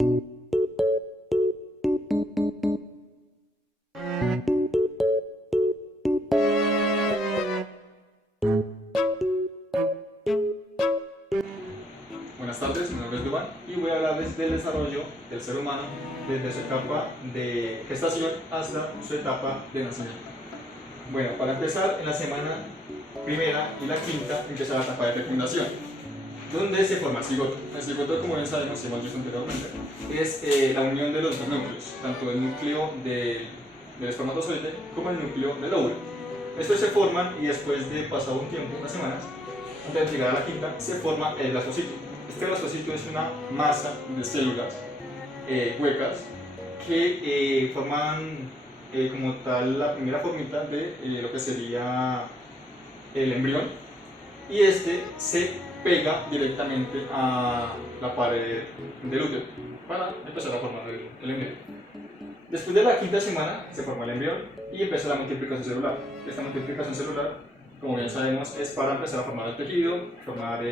Buenas tardes, mi nombre es Duván y voy a hablarles del desarrollo del ser humano desde su etapa de gestación hasta su etapa de nacimiento. Bueno, para empezar, en la semana primera y la quinta empieza la etapa de fecundación, donde se forma el cigoto. El cigoto, como bien sabemos, hemos visto anteriormente, es la unión de los dos núcleos, tanto el núcleo del espermatozoide como el núcleo del óvulo. Estos se forman y después de pasado un tiempo, unas semanas, antes de llegar a la quinta, se forma el blastocito. Este blastocito es una masa de células huecas que forman como tal la primera formita de lo que sería el embrión, y este se pega directamente a la pared del útero para empezar a formar el embrión. Después de la quinta semana se forma el embrión y empieza la multiplicación celular. Esta multiplicación celular, como bien sabemos, es para empezar a formar el tejido, formar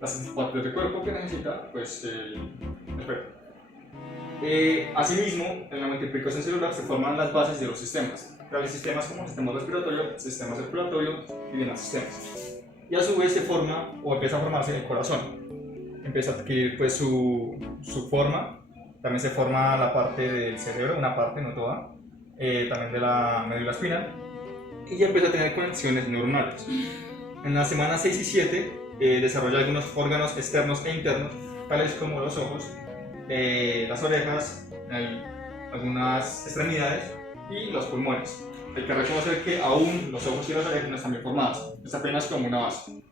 las partes del cuerpo que necesita pues, el feto. Asimismo, en la multiplicación celular se forman las bases de los sistemas, tales sistemas como sistema respiratorio, sistema circulatorio y demás sistemas. Y a su vez se forma o empieza a formarse el corazón. Empieza a adquirir pues, su forma. También se forma la parte del cerebro, una parte, no toda, también de la médula espinal, y ya empieza a tener conexiones neuronales. En la semana 6 y 7 desarrolla algunos órganos externos e internos, tales como los ojos, las orejas, algunas extremidades y los pulmones. Hay que reconocer que aún los ojos y las orejas no están bien formadas, es apenas como una base.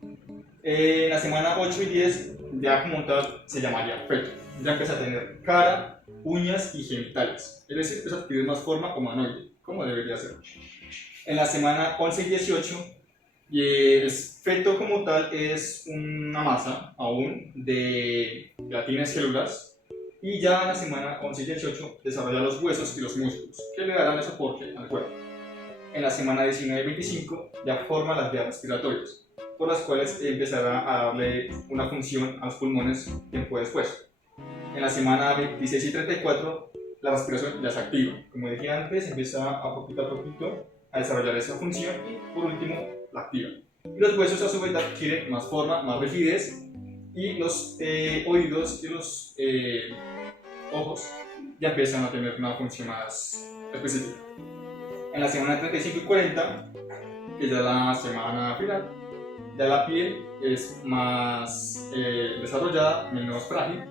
En la semana 8 y 10 ya como tal se llamaría feto. Ya empieza a tener cara, uñas y genitales, es decir, empieza a adquirir más forma humanoide, como debería ser. En la semana 11 y 18, el feto como tal es una masa aún de queratina y células, y ya en la semana 11 y 18 desarrolla los huesos y los músculos, que le darán el soporte al cuerpo. En la semana 19 y 25 ya forma las vías respiratorias, por las cuales empezará a darle una función a los pulmones tiempo después. En la semana 26 y 34 la respiración ya se activa. Como dije antes, empieza a poquito a desarrollar esa función y por último la activa. Y los huesos a su vez adquieren más forma, más rigidez, y los oídos y los ojos ya empiezan a tener una función más específica. En la semana 35 y 40, que ya es la semana final, ya la piel es más desarrollada, menos frágil,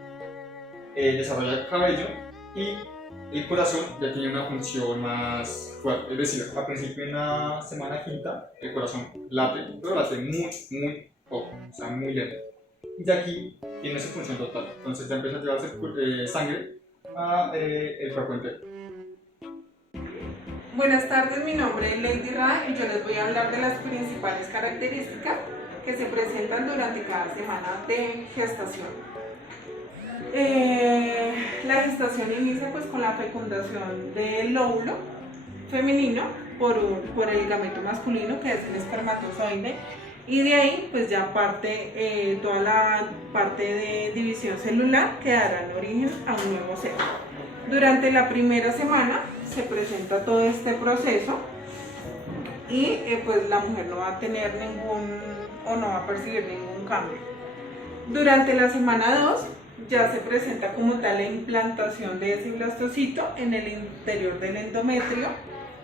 desarrolla el cabello y el corazón ya tiene una función más fuerte. Es decir, al principio en la semana quinta el corazón late, pero late muy poco, o sea, muy lento. Y ya aquí tiene su función total, entonces ya empieza a llevarse sangre a el cuerpo entero. Buenas tardes, mi nombre es Lady Ra y yo les voy a hablar de las principales características que se presentan durante cada semana de gestación. La gestación inicia pues con la fecundación del óvulo femenino por el gameto masculino, que es el espermatozoide, y de ahí pues ya parte toda la parte de división celular que dará origen a un nuevo ser. Durante la primera semana se presenta todo este proceso y pues la mujer no va a tener no va a percibir ningún cambio. Durante la semana 2 ya se presenta como tal la implantación de ese blastocito en el interior del endometrio,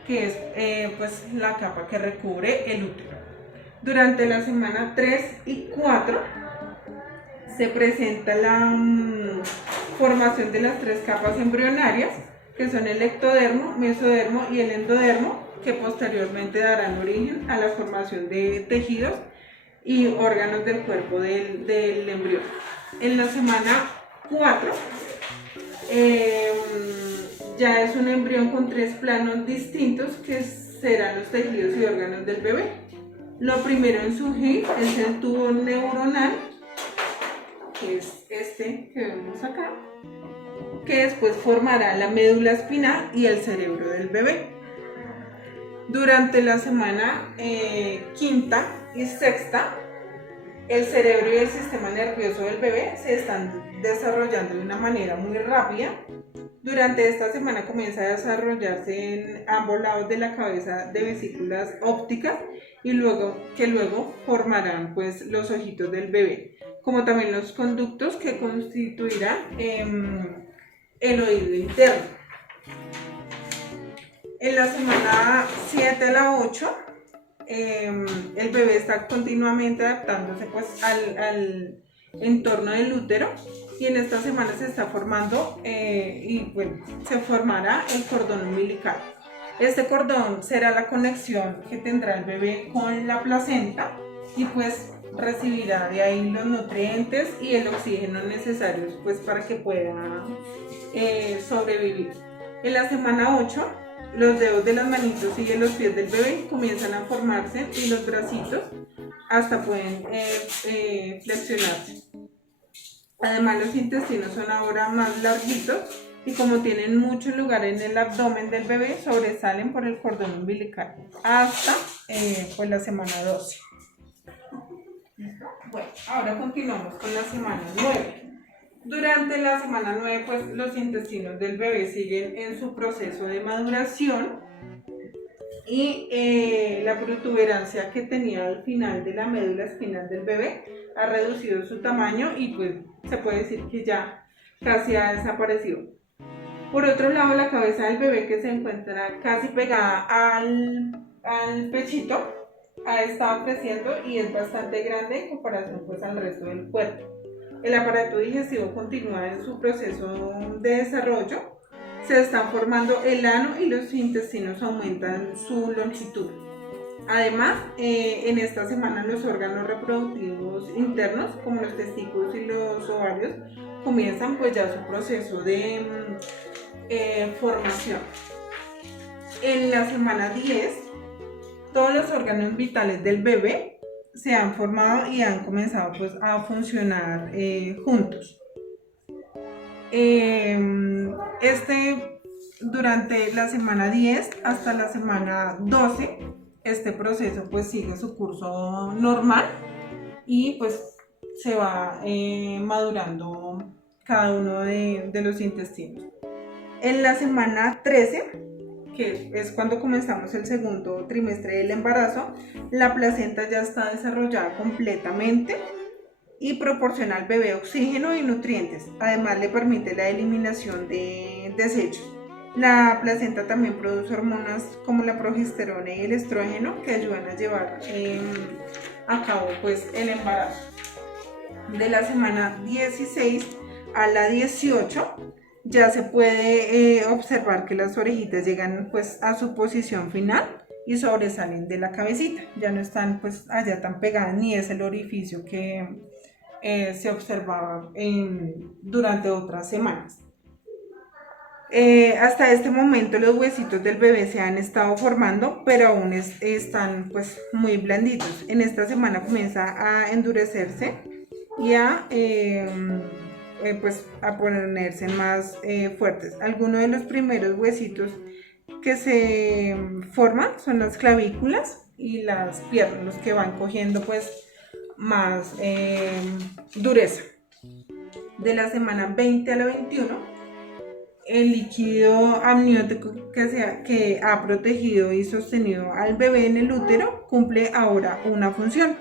que es pues la capa que recubre el útero. Durante la semana 3 y 4 se presenta la formación de las tres capas embrionarias, que son el ectodermo, mesodermo y el endodermo, que posteriormente darán origen a la formación de tejidos y órganos del cuerpo del embrión. En la semana 4 ya es un embrión con tres planos distintos que serán los tejidos y órganos del bebé. Lo primero en surgir es el tubo neuronal, que es este que vemos acá, que después formará la médula espinal y el cerebro del bebé. Durante la semana quinta y sexta el cerebro y el sistema nervioso del bebé se están desarrollando de una manera muy rápida. Durante esta semana comienza a desarrollarse en ambos lados de la cabeza de vesículas ópticas y luego formarán pues los ojitos del bebé, como también los conductos que constituirán el oído interno. En la semana 7 a la 8 el bebé está continuamente adaptándose pues al entorno del útero, y en esta semana se está formando y bueno, se formará el cordón umbilical. Este cordón será la conexión que tendrá el bebé con la placenta y pues recibirá de ahí los nutrientes y el oxígeno necesarios pues para que pueda sobrevivir. En la semana 8 los dedos de las manitos y de los pies del bebé comienzan a formarse y los bracitos hasta pueden flexionarse. Además, los intestinos son ahora más larguitos y como tienen mucho lugar en el abdomen del bebé, sobresalen por el cordón umbilical hasta pues la semana 12. Bueno, ahora continuamos con la semana 9. Durante la semana 9, pues los intestinos del bebé siguen en su proceso de maduración y la protuberancia que tenía al final de la médula espinal del bebé ha reducido su tamaño y pues se puede decir que ya casi ha desaparecido. Por otro lado, la cabeza del bebé, que se encuentra casi pegada al pechito, ha estado creciendo y es bastante grande en comparación pues al resto del cuerpo. El aparato digestivo continúa en su proceso de desarrollo, se están formando el ano y los intestinos aumentan su longitud. Además, en esta semana los órganos reproductivos internos, como los testículos y los ovarios, comienzan pues ya su proceso de formación. En la semana 10, todos los órganos vitales del bebé se han formado y han comenzado pues a funcionar juntos. Durante la semana 10 hasta la semana 12, este proceso pues sigue su curso normal y pues se va madurando cada uno de los intestinos. En la semana 13, que es cuando comenzamos el segundo trimestre del embarazo, la placenta ya está desarrollada completamente y proporciona al bebé oxígeno y nutrientes. Además, le permite la eliminación de desechos. La placenta también produce hormonas como la progesterona y el estrógeno que ayudan a llevar a cabo pues, el embarazo. De la semana 16 a la 18 ya se puede observar que las orejitas llegan pues a su posición final y sobresalen de la cabecita, ya no están pues allá tan pegadas, ni es el orificio que se observaba durante otras semanas. Hasta este momento los huesitos del bebé se han estado formando, pero aún están pues muy blanditos. En esta semana comienza a endurecerse y pues a ponerse más fuertes. Algunos de los primeros huesitos que se forman son las clavículas y las piernas, los que van cogiendo pues más dureza. De la semana 20 a la 21, el líquido amniótico que ha protegido y sostenido al bebé en el útero cumple ahora una función.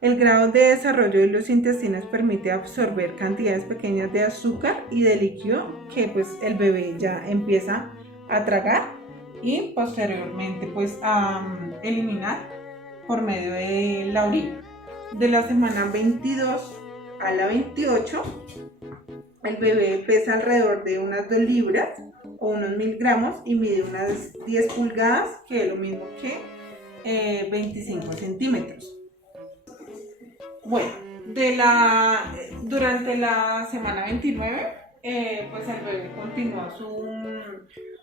El grado de desarrollo de los intestinos permite absorber cantidades pequeñas de azúcar y de líquido que pues el bebé ya empieza a tragar y posteriormente pues a eliminar por medio de la orina. De la semana 22 a la 28, el bebé pesa alrededor de unas 2 libras o unos 1000 gramos y mide unas 10 pulgadas, que es lo mismo que 25 centímetros. Bueno, durante la semana 29, pues el bebé continúa su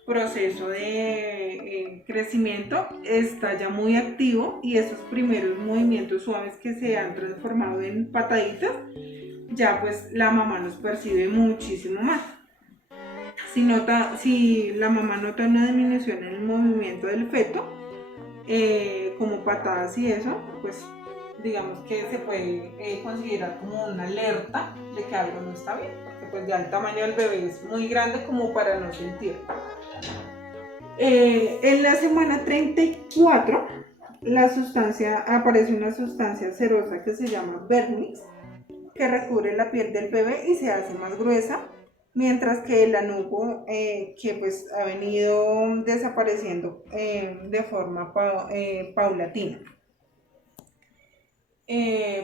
proceso de crecimiento, está ya muy activo y esos primeros movimientos suaves que se han transformado en pataditas, ya pues la mamá los percibe muchísimo más. Si la mamá nota una disminución en el movimiento del feto, como patadas y eso, pues digamos que se puede considerar como una alerta de que algo no está bien, porque pues ya el tamaño del bebé es muy grande como para no sentir. En la semana 34 aparece una sustancia cerosa que se llama vernix, que recubre la piel del bebé y se hace más gruesa, mientras que el anujo, que pues ha venido desapareciendo de forma paulatina.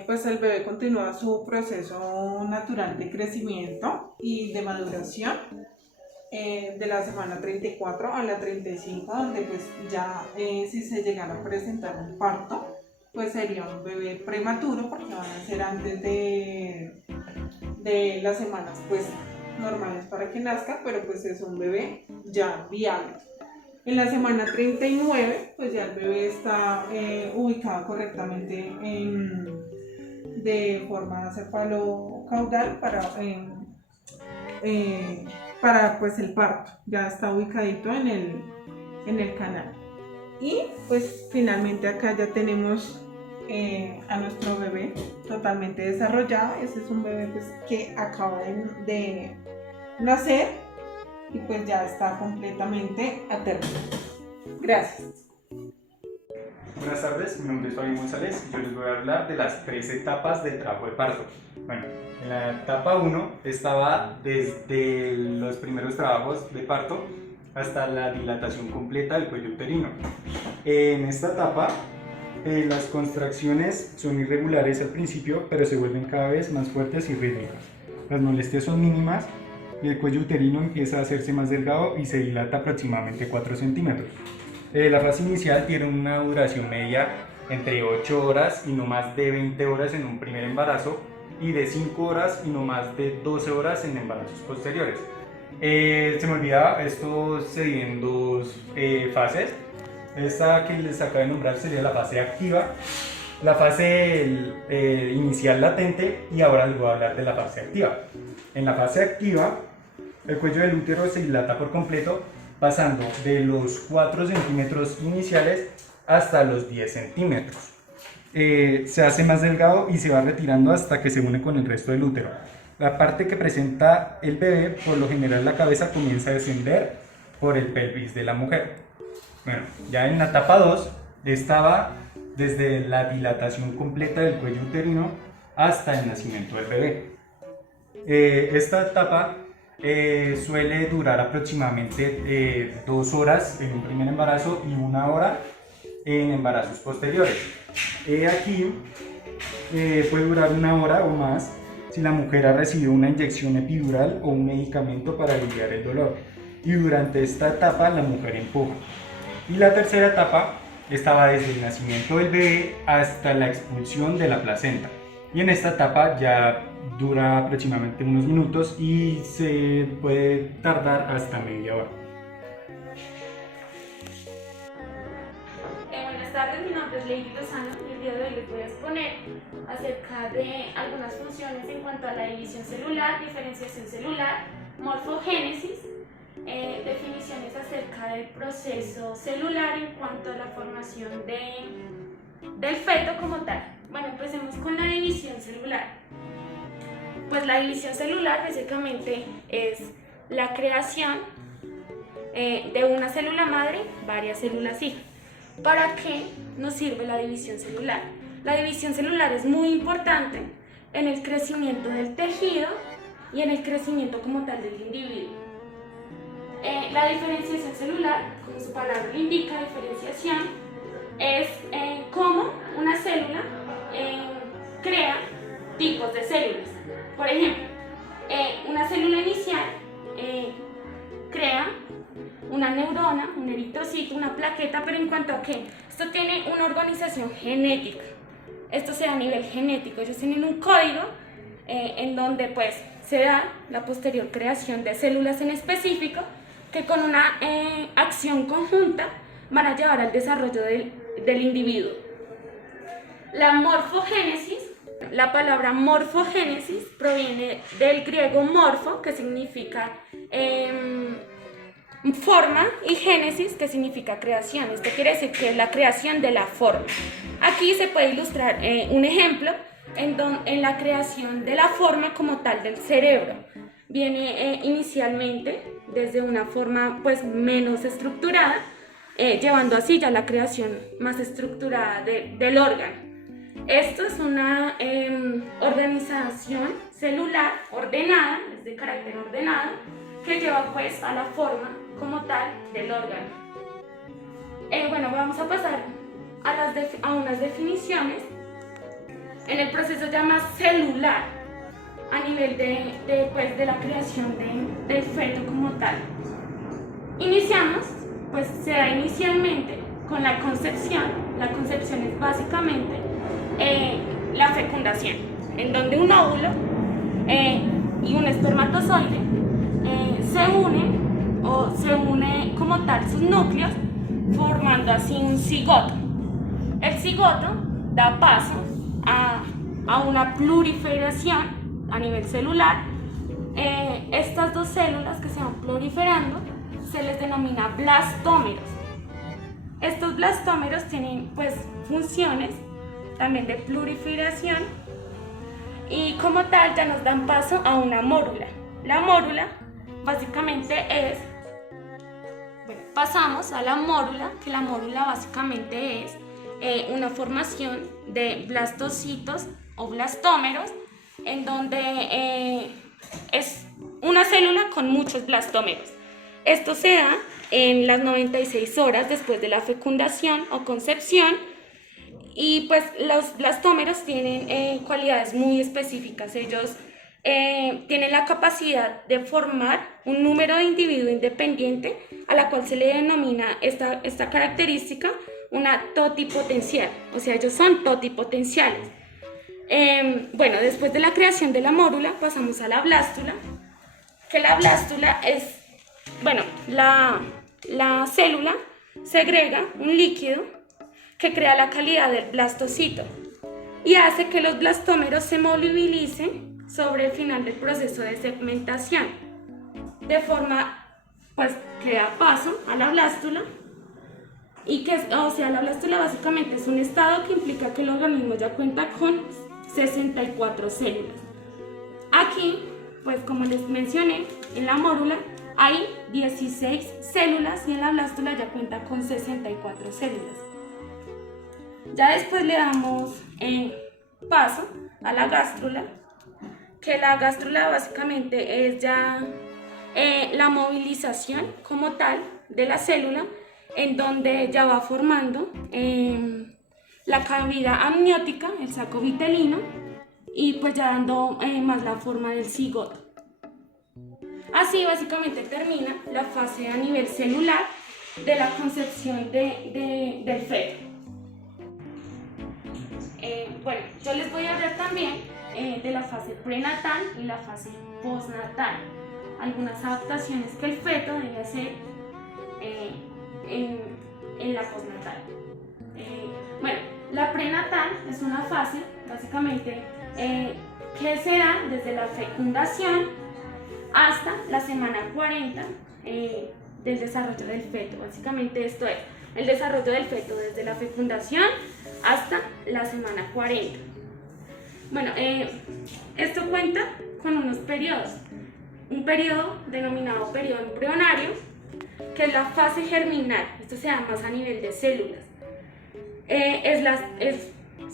Pues el bebé continúa su proceso natural de crecimiento y de maduración de la semana 34 a la 35, donde pues ya si se llegara a presentar un parto, pues sería un bebé prematuro porque van a ser antes de las semanas pues normales para que nazca, pero pues es un bebé ya viable. En la semana 39 pues ya el bebé está ubicado correctamente de forma cefalocaudal para pues el parto, ya está ubicadito en el canal. Y pues finalmente acá ya tenemos a nuestro bebé totalmente desarrollado. Ese es un bebé pues que acaba de nacer y pues ya está completamente a término. Gracias. Buenas tardes, mi nombre es Fabián González y yo les voy a hablar de las 3 etapas del trabajo de parto. Bueno, en la etapa 1 estaba desde los primeros trabajos de parto hasta la dilatación completa del cuello uterino. En esta etapa las contracciones son irregulares al principio, pero se vuelven cada vez más fuertes y rítmicas. Las molestias son mínimas y el cuello uterino empieza a hacerse más delgado y se dilata aproximadamente 4 centímetros. La fase inicial tiene una duración media entre 8 horas y no más de 20 horas en un primer embarazo y de 5 horas y no más de 12 horas en embarazos posteriores. Se me olvidaba, esto se divide en dos fases. Esta que les acabo de nombrar sería la fase activa, la fase inicial latente, y ahora les voy a hablar de la fase activa. En la fase activa, el cuello del útero se dilata por completo, pasando de los 4 centímetros iniciales hasta los 10 centímetros. Se hace más delgado y se va retirando hasta que se une con el resto del útero. La parte que presenta el bebé, por lo general la cabeza comienza a descender por el pelvis de la mujer. Bueno, ya en la etapa 2 estaba desde la dilatación completa del cuello uterino hasta el nacimiento del bebé. Esta etapa suele durar aproximadamente 2 horas en un primer embarazo y 1 hora en embarazos posteriores. Aquí puede durar 1 hora o más si la mujer ha recibido una inyección epidural o un medicamento para aliviar el dolor, y durante esta etapa la mujer empuja. Y la tercera etapa estaba desde el nacimiento del bebé hasta la expulsión de la placenta. Y en esta etapa ya dura aproximadamente unos minutos y se puede tardar hasta media hora. Buenas tardes, mi nombre es Lady Lozano y el día de hoy les voy a exponer acerca de algunas funciones en cuanto a la división celular, diferenciación celular, morfogénesis, definiciones acerca del proceso celular en cuanto a la formación del feto como tal. Bueno, empecemos con la división celular. Pues la división celular básicamente es la creación de una célula madre, varias células hijas. ¿Para qué nos sirve la división celular? La división celular es muy importante en el crecimiento del tejido y en el crecimiento como tal del individuo. La diferenciación celular, como su palabra lo indica, diferenciación, es cómo una célula crea tipos de células. Por ejemplo, una célula inicial crea una neurona, un eritrocito, una plaqueta, pero en cuanto a qué, esto tiene una organización genética. Esto se da a nivel genético. Ellos tienen un código en donde pues se da la posterior creación de células en específico que con una acción conjunta van a llevar al desarrollo del individuo. La morfogénesis, la palabra morfogénesis proviene del griego morfo, que significa Forma y génesis, que significa creación. Esto quiere decir que es la creación de la forma. Aquí se puede ilustrar un ejemplo en la creación de la forma como tal del cerebro. Viene inicialmente desde una forma pues menos estructurada, llevando así ya la creación más estructurada del órgano. Esto es una organización celular ordenada, es de carácter ordenado, que lleva pues a la forma como tal del órgano. Bueno, vamos a pasar a unas definiciones. En el proceso ya más celular, a nivel de la creación del feto como tal. Iniciamos, pues se da inicialmente con la concepción. La concepción es básicamente la fecundación, en donde un óvulo y un espermatozoide se une como tal sus núcleos, formando así un cigoto. El cigoto da paso a una proliferación a nivel celular. Estas dos células que se van proliferando se les denomina blastómeros. Estos blastómeros tienen pues funciones también de proliferación y como tal ya nos dan paso a una mórula. La mórula básicamente pasamos a la mórula, que la mórula básicamente es una formación de blastocitos o blastómeros, en donde es una célula con muchos blastómeros. Esto se da en las 96 horas después de la fecundación o concepción, y pues los blastómeros tienen cualidades muy específicas. Ellos tienen la capacidad de formar un número de individuo independiente, a la cual se le denomina esta característica una totipotencial, o sea, ellos son totipotenciales. Bueno, después de la creación de la mórula pasamos a la blástula, que la blástula es, bueno, la célula segrega un líquido que crea la calidad del blastocito y hace que los blastómeros se movilicen sobre el final del proceso de segmentación, de forma pues que da paso a la blástula, y que, o sea, la blástula básicamente es un estado que implica que el organismo ya cuenta con 64 células. Aquí, pues como les mencioné, en la mórula hay 16 células y en la blástula ya cuenta con 64 células. Ya después le damos paso a la gástrula, que la gástrula básicamente es ya la movilización como tal de la célula, en donde ya va formando la cavidad amniótica, el saco vitelino, y pues ya dando más la forma del cigoto. Así básicamente termina la fase a nivel celular de la concepción del feto. Bueno, yo les voy a hablar también de la fase prenatal y la fase postnatal, algunas adaptaciones que el feto debe hacer en la postnatal. Bueno, la prenatal es una fase básicamente que se da desde la fecundación hasta la semana 40 del desarrollo del feto. Básicamente esto es el desarrollo del feto desde la fecundación hasta la semana 40. Bueno, esto cuenta con unos periodos. Un periodo denominado periodo embrionario, que es la fase germinal. Esto se da más a nivel de células.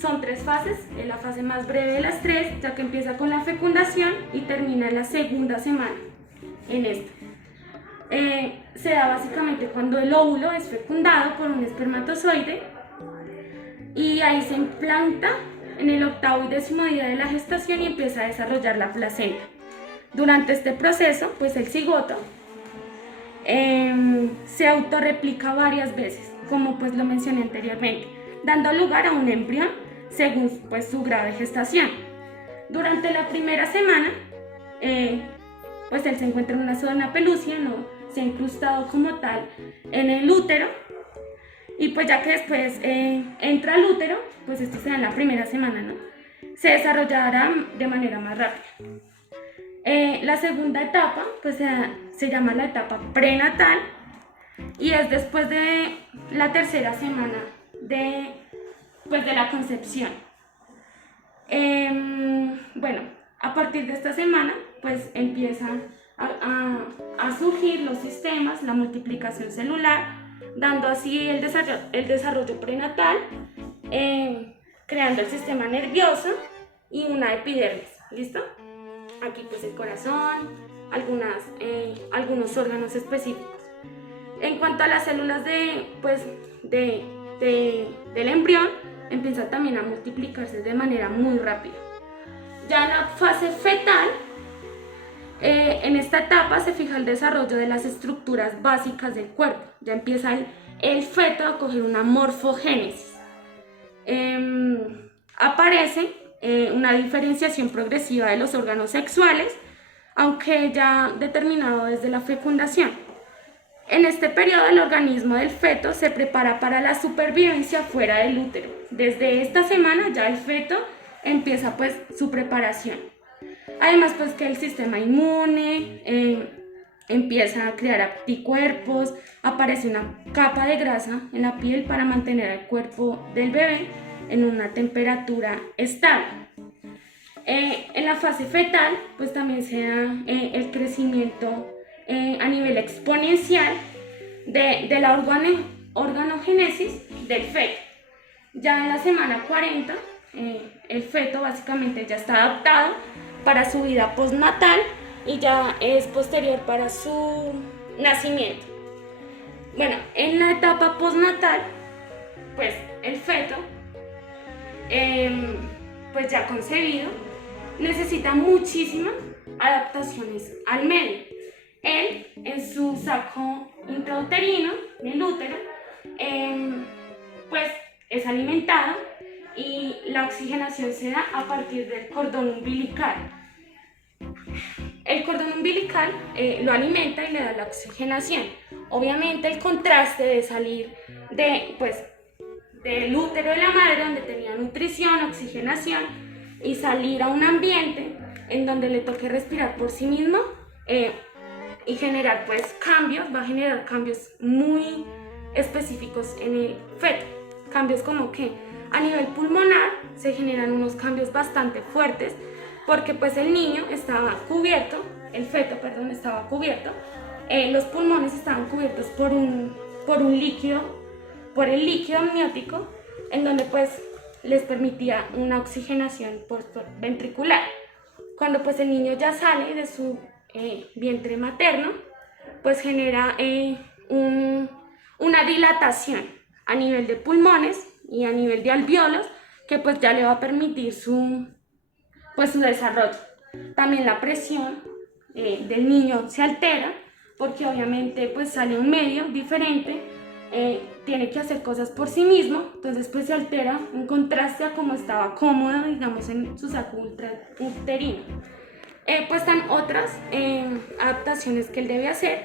Son 3 fases, es la fase más breve de las 3, ya que empieza con la fecundación y termina en la segunda semana en esta. Se da básicamente cuando el óvulo es fecundado por un espermatozoide y ahí se implanta en el 8º y 10º día de la gestación y empieza a desarrollar la placenta. Durante este proceso, pues el cigoto se autorreplica varias veces, como pues lo mencioné anteriormente, dando lugar a un embrión según pues su grado de gestación. Durante la primera semana, pues él se encuentra en una zona pelúcida, no se ha incrustado como tal en el útero, y pues ya que después entra al útero, pues esto se da en la primera semana, ¿no? Se desarrollará de manera más rápida. La segunda etapa pues se llama la etapa prenatal, y es después de la tercera semana de la concepción. Bueno, a partir de esta semana pues empiezan a surgir los sistemas, la multiplicación celular, dando así el desarrollo prenatal, creando el sistema nervioso y una epidermis. ¿Listo? Aquí pues el corazón, algunos órganos específicos. En cuanto a las células del embrión, empiezan también a multiplicarse de manera muy rápida. Ya en la fase fetal, en esta etapa se fija el desarrollo de las estructuras básicas del cuerpo. Ya empieza el feto a coger una morfogénesis. Aparece una diferenciación progresiva de los órganos sexuales, aunque ya determinado desde la fecundación. En este periodo el organismo del feto se prepara para la supervivencia fuera del útero. Desde esta semana ya el feto empieza pues su preparación. Además pues que el sistema inmune empieza a crear anticuerpos, aparece una capa de grasa en la piel para mantener el cuerpo del bebé en una temperatura estable. En la fase fetal pues también se da el crecimiento a nivel exponencial de la organogénesis del feto. Ya en la semana 40 el feto básicamente ya está adaptado para su vida postnatal y ya es posterior para su nacimiento. Bueno, en la etapa postnatal pues el feto pues ya concebido necesita muchísimas adaptaciones al medio. Él en su saco intrauterino, en el útero, pues es alimentado y la oxigenación se da a partir del cordón umbilical. El cordón umbilical lo alimenta y le da la oxigenación. Obviamente el contraste de salir del útero de la madre, donde tenía nutrición, oxigenación, y salir a un ambiente en donde le toque respirar por sí mismo y generar pues cambios, va a generar cambios muy específicos en el feto. Cambios como que a nivel pulmonar se generan unos cambios bastante fuertes, porque pues el niño estaba cubierto, el feto, perdón, estaba cubierto, los pulmones estaban cubiertos por el líquido amniótico, en donde pues les permitía una oxigenación ventricular. Cuando pues el niño ya sale de su vientre materno, pues genera una dilatación a nivel de pulmones y a nivel de alvéolos, que pues ya le va a permitir su desarrollo. También la presión del niño se altera, porque obviamente pues sale a un medio diferente, tiene que hacer cosas por sí mismo, entonces pues se altera en contraste a como estaba cómodo, digamos, en su saco uterino. Pues están otras adaptaciones que él debe hacer.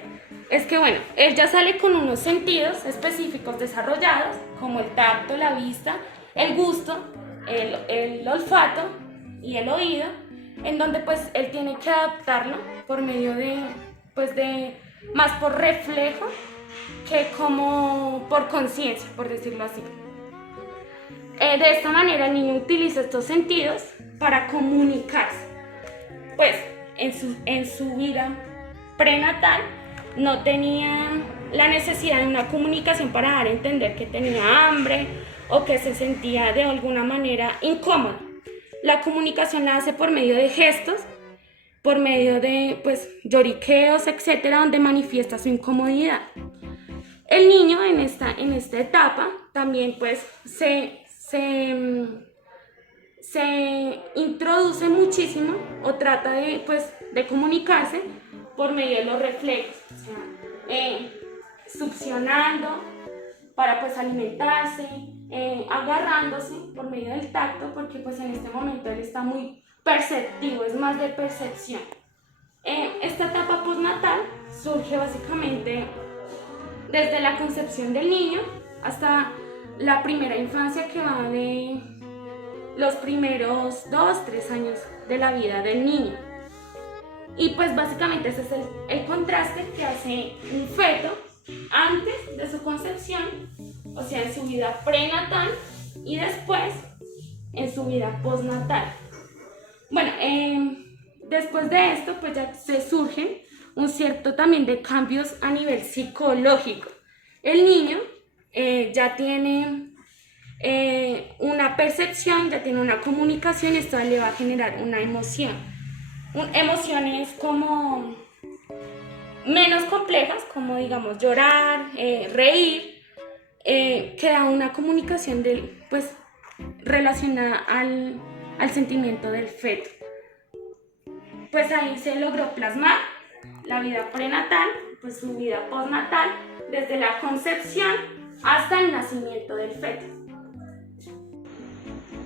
Es que bueno, él ya sale con unos sentidos específicos desarrollados, como el tacto, la vista, el gusto, el olfato y el oído, en donde pues él tiene que adaptarlo por medio de más por reflejo que como por conciencia, por decirlo así. De esta manera el niño utiliza estos sentidos para comunicarse. Pues en su vida prenatal no tenía la necesidad de una comunicación para dar a entender que tenía hambre o que se sentía de alguna manera incómodo. La comunicación la hace por medio de gestos, por medio de lloriqueos, etcétera, donde manifiesta su incomodidad. El niño en esta etapa también se introduce muchísimo o trata de comunicarse por medio de los reflejos, o sea, succionando para alimentarse, agarrándose por medio del tacto, porque en este momento él está muy perceptivo, es más de percepción. Esta etapa postnatal surge básicamente desde la concepción del niño hasta la primera infancia, que va de los primeros 2-3 años de la vida del niño. Y básicamente ese es el contraste que hace un feto antes de su concepción, o sea, en su vida prenatal, y después en su vida postnatal. Bueno, después de esto, pues ya se surgen un cierto también de cambios a nivel psicológico. El niño ya tiene una percepción, ya tiene una comunicación, y esto le va a generar una emoción. Emociones como menos complejas, como digamos llorar, reír, que da una comunicación pues, relacionada al sentimiento del feto. Pues ahí se logró plasmar la vida prenatal, pues su vida postnatal, desde la concepción hasta el nacimiento del feto.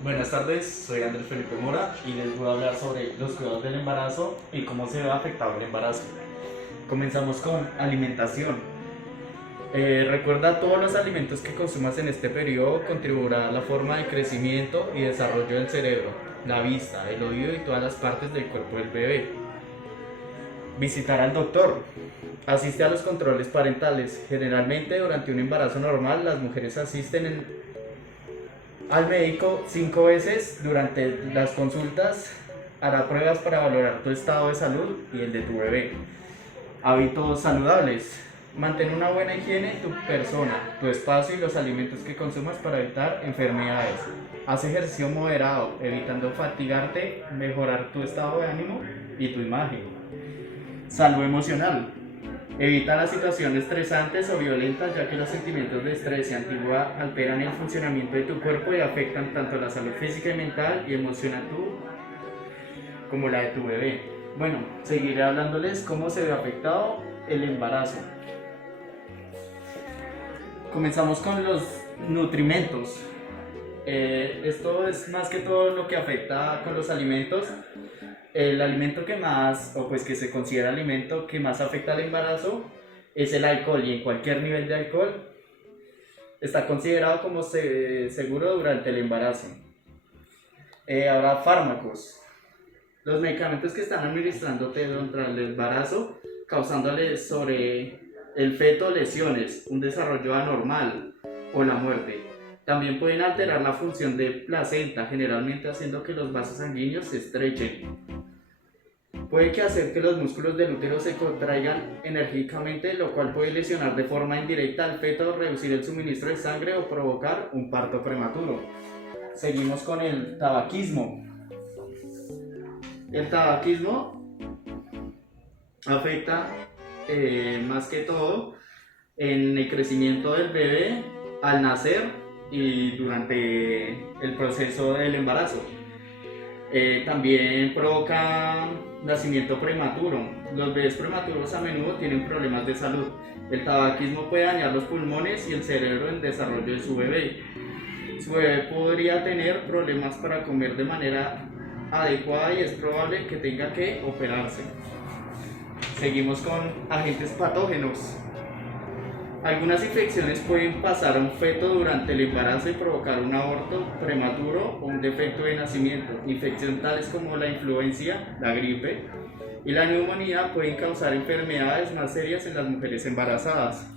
Buenas tardes, soy Andrés Felipe Mora y les voy a hablar sobre los cuidados del embarazo y cómo se ve afectado el embarazo. Comenzamos con alimentación. Recuerda, todos los alimentos que consumas en este periodo contribuirán a la forma de crecimiento y desarrollo del cerebro, la vista, el oído y todas las partes del cuerpo del bebé. Visitar al doctor. Asiste a los controles parentales. Generalmente durante un embarazo normal las mujeres asisten al médico 5 veces durante las consultas. Hará pruebas para valorar tu estado de salud y el de tu bebé. Hábitos saludables. Mantén una buena higiene en tu persona, tu espacio y los alimentos que consumas para evitar enfermedades. Haz ejercicio moderado, evitando fatigarte, mejorar tu estado de ánimo y tu imagen. Salud emocional. Evita las situaciones estresantes o violentas, ya que los sentimientos de estrés y ansiedad alteran el funcionamiento de tu cuerpo y afectan tanto la salud física y mental y emocional como la de tu bebé. Bueno, seguiré hablándoles cómo se ve afectado el embarazo. Comenzamos con los nutrimentos. Esto es más que todo lo que afecta con los alimentos. El alimento que más, o pues que se considera alimento que más afecta al embarazo, es el alcohol, y en cualquier nivel de alcohol está considerado como seguro durante el embarazo. Ahora, fármacos. Los medicamentos que están administrándote durante el embarazo, causándole sobre el feto lesiones, un desarrollo anormal o la muerte. También pueden alterar la función de placenta, generalmente haciendo que los vasos sanguíneos se estrechen. Puede que hacer que los músculos del útero se contraigan enérgicamente, lo cual puede lesionar de forma indirecta al feto, reducir el suministro de sangre o provocar un parto prematuro. Seguimos con el tabaquismo. El tabaquismo afecta más que todo en el crecimiento del bebé al nacer y durante el proceso del embarazo. También provoca nacimiento prematuro. Los bebés prematuros a menudo tienen problemas de salud. El tabaquismo puede dañar los pulmones y el cerebro en el desarrollo de su bebé. Su bebé podría tener problemas para comer de manera adecuada y es probable que tenga que operarse. Seguimos con agentes patógenos. Algunas infecciones pueden pasar a un feto durante el embarazo y provocar un aborto prematuro o un defecto de nacimiento. Infecciones tales como la influenza, la gripe y la neumonía pueden causar enfermedades más serias en las mujeres embarazadas.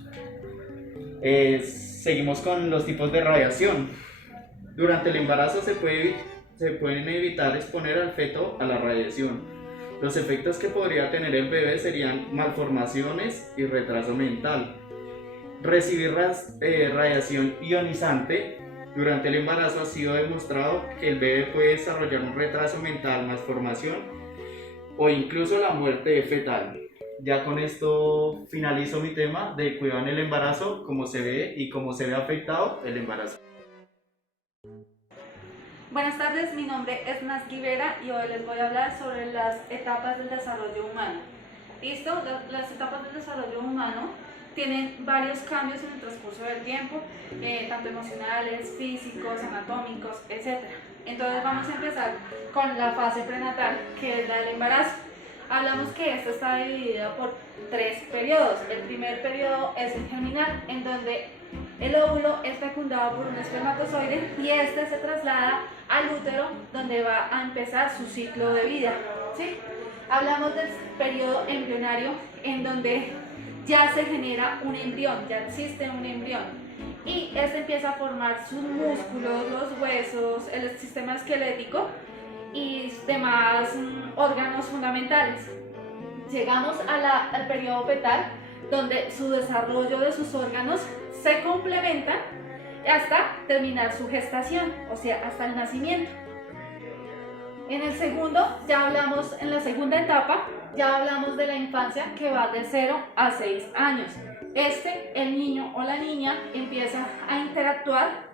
Seguimos con los tipos de radiación. Durante el embarazo se pueden evitar exponer al feto a la radiación. Los efectos que podría tener el bebé serían malformaciones y retraso mental. Recibir radiación ionizante durante el embarazo ha sido demostrado que el bebé puede desarrollar un retraso mental, malformación o incluso la muerte fetal. Ya con esto finalizo mi tema de cuidado en el embarazo, cómo se ve y cómo se ve afectado el embarazo. Buenas tardes, mi nombre es Nas Rivera y hoy les voy a hablar sobre las etapas del desarrollo humano. ¿Listo? Las etapas del desarrollo humano tienen varios cambios en el transcurso del tiempo, tanto emocionales, físicos, anatómicos, etc. Entonces vamos a empezar con la fase prenatal, que es la del embarazo. Hablamos que esta está dividida por 3 periodos. El primer periodo es el germinal, en donde el óvulo es fecundado por un espermatozoide y este se traslada al útero, donde va a empezar su ciclo de vida, ¿sí? Hablamos del periodo embrionario, en donde ya se genera un embrión, ya existe un embrión. Y este empieza a formar sus músculos, los huesos, el sistema esquelético y demás órganos fundamentales. Llegamos al periodo fetal, donde su desarrollo de sus órganos se complementa hasta terminar su gestación, o sea, hasta el nacimiento. En el segundo, en la segunda etapa, ya hablamos de la infancia, que va de 0 a 6 años. El niño o la niña empieza a interactuar,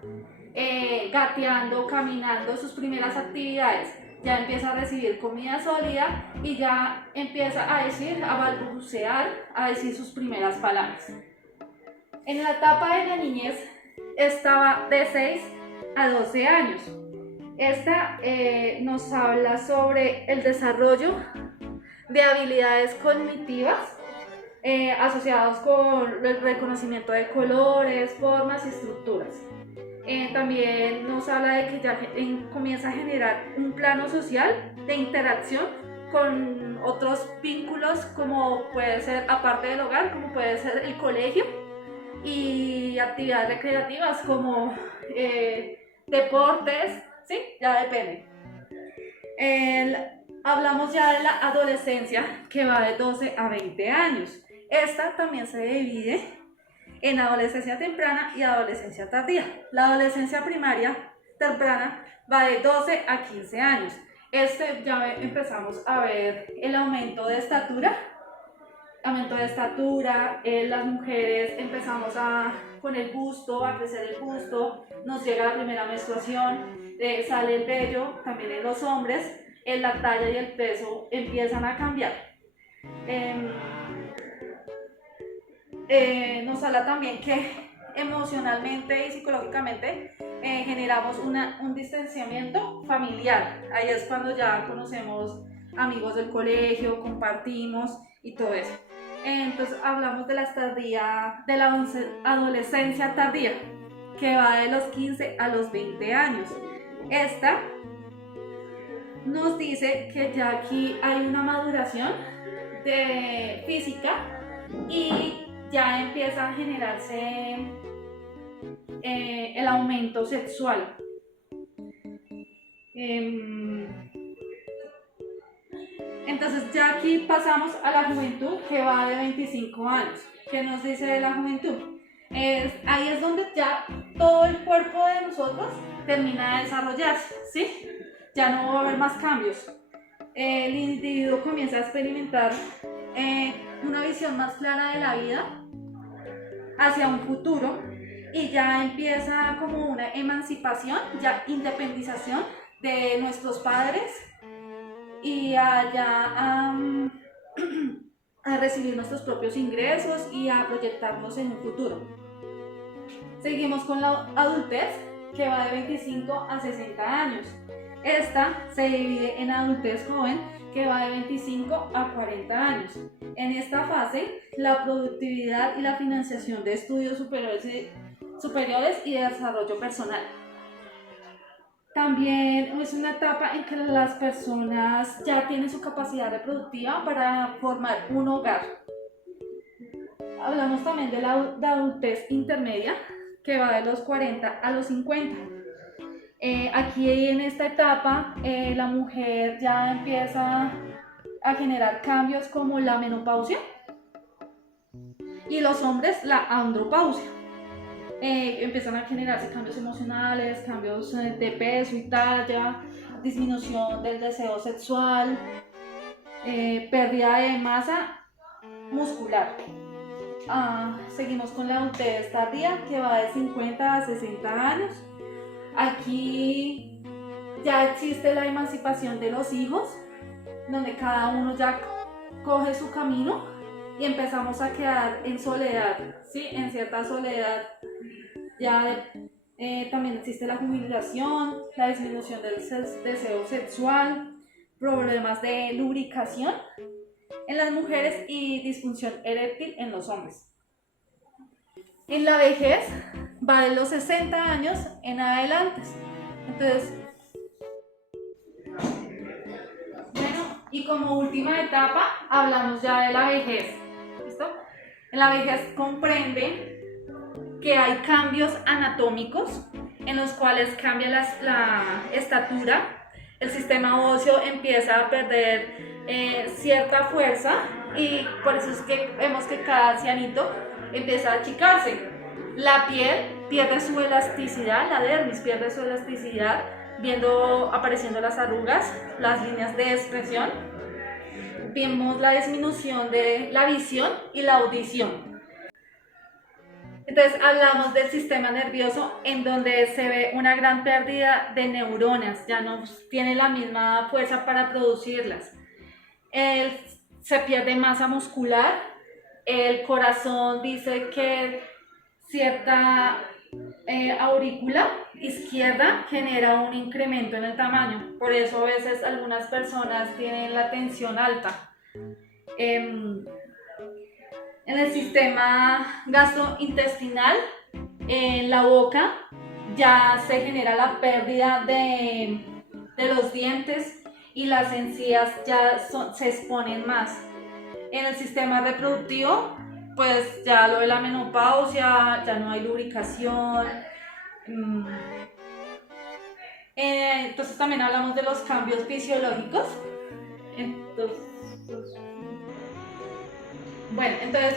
gateando, caminando, sus primeras actividades. Ya empieza a recibir comida sólida y ya empieza a decir, a balbucear, a decir sus primeras palabras. En la etapa de la niñez estaba de 6 a 12 años. Esta nos habla sobre el desarrollo de habilidades cognitivas asociados con el reconocimiento de colores, formas y estructuras. También nos habla de que ya comienza a generar un plano social de interacción con otros vínculos, como puede ser, aparte del hogar, como puede ser el colegio, y actividades recreativas como deportes, ¿sí? Ya depende. Hablamos ya de la adolescencia, que va de 12 a 20 años. Esta también se divide en adolescencia temprana y adolescencia tardía. La adolescencia primaria temprana va de 12 a 15 años. Ya empezamos a ver el aumento de estatura. Las mujeres empezamos con el busto, a crecer el busto, nos llega la primera menstruación, sale el vello, también en los hombres, la talla y el peso empiezan a cambiar. Nos habla también que emocionalmente y psicológicamente generamos un distanciamiento familiar. Ahí es cuando ya conocemos amigos del colegio, compartimos y todo eso. Entonces hablamos de la adolescencia tardía, que va de los 15 a los 20 años. Esta nos dice que ya aquí hay una maduración física y ya empieza a generarse el aumento sexual. Entonces ya aquí pasamos a la juventud, que va de 25 años. ¿Qué nos dice de la juventud? Ahí es donde ya todo el cuerpo de nosotros termina de desarrollarse, ¿sí? Ya no va a haber más cambios. El individuo comienza a experimentar una visión más clara de la vida hacia un futuro, y ya empieza como una emancipación, ya independización de nuestros padres, y a recibir nuestros propios ingresos y a proyectarnos en un futuro. Seguimos con la adultez, que va de 25 a 60 años. Esta se divide en adultez joven, que va de 25 a 40 años. En esta fase, la productividad y la financiación de estudios superiores y de desarrollo personal. También es una etapa en que las personas ya tienen su capacidad reproductiva para formar un hogar. Hablamos también de la adultez intermedia, que va de los 40 a los 50. Aquí en esta etapa la mujer ya empieza a generar cambios como la menopausia, y los hombres la andropausia. Empiezan a generarse cambios emocionales, cambios de peso y talla, disminución del deseo sexual, pérdida de masa muscular. Seguimos con la adultez tardía, que va de 50 a 60 años. Aquí ya existe la emancipación de los hijos, donde cada uno ya coge su camino y empezamos a quedar en soledad, ¿sí? En cierta soledad. Ya también existe la jubilación, la disminución del deseo sexual, problemas de lubricación en las mujeres y disfunción eréctil en los hombres. En la vejez va de los 60 años en adelante. Entonces, bueno, y como última etapa hablamos ya de la vejez. ¿Listo? La vejez comprende que hay cambios anatómicos en los cuales cambia la estatura, el sistema óseo empieza a perder cierta fuerza y por eso es que vemos que cada ancianito empieza a achicarse. La piel pierde su elasticidad, la dermis pierde su elasticidad, apareciendo las arrugas, las líneas de expresión. Vemos la disminución de la visión y la audición. Entonces hablamos del sistema nervioso en donde se ve una gran pérdida de neuronas, ya no tiene la misma fuerza para producirlas. Se pierde masa muscular, el corazón dice que cierta aurícula izquierda genera un incremento en el tamaño, por eso a veces algunas personas tienen la tensión alta. En el sistema gastrointestinal, en la boca, ya se genera la pérdida de los dientes y las encías ya se exponen más. En el sistema reproductivo, pues ya lo de la menopausia, ya no hay lubricación. Entonces también hablamos de los cambios fisiológicos. Entonces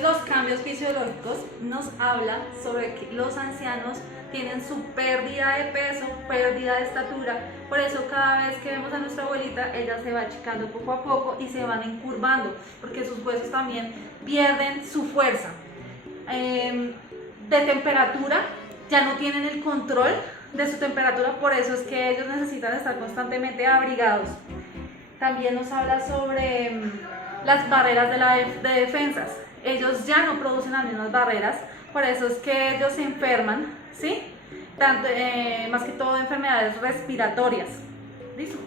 los cambios fisiológicos nos hablan sobre que los ancianos tienen su pérdida de peso, pérdida de estatura, por eso cada vez que vemos a nuestra abuelita, ella se va achicando poco a poco y se van encurvando, porque sus huesos también pierden su fuerza. De temperatura, ya no tienen el control de su temperatura, por eso es que ellos necesitan estar constantemente abrigados. También nos habla sobre las barreras de defensas. Ellos ya no producen las mismas barreras, por eso es que ellos se enferman, ¿sí? Más que todo enfermedades respiratorias. ¿Listo?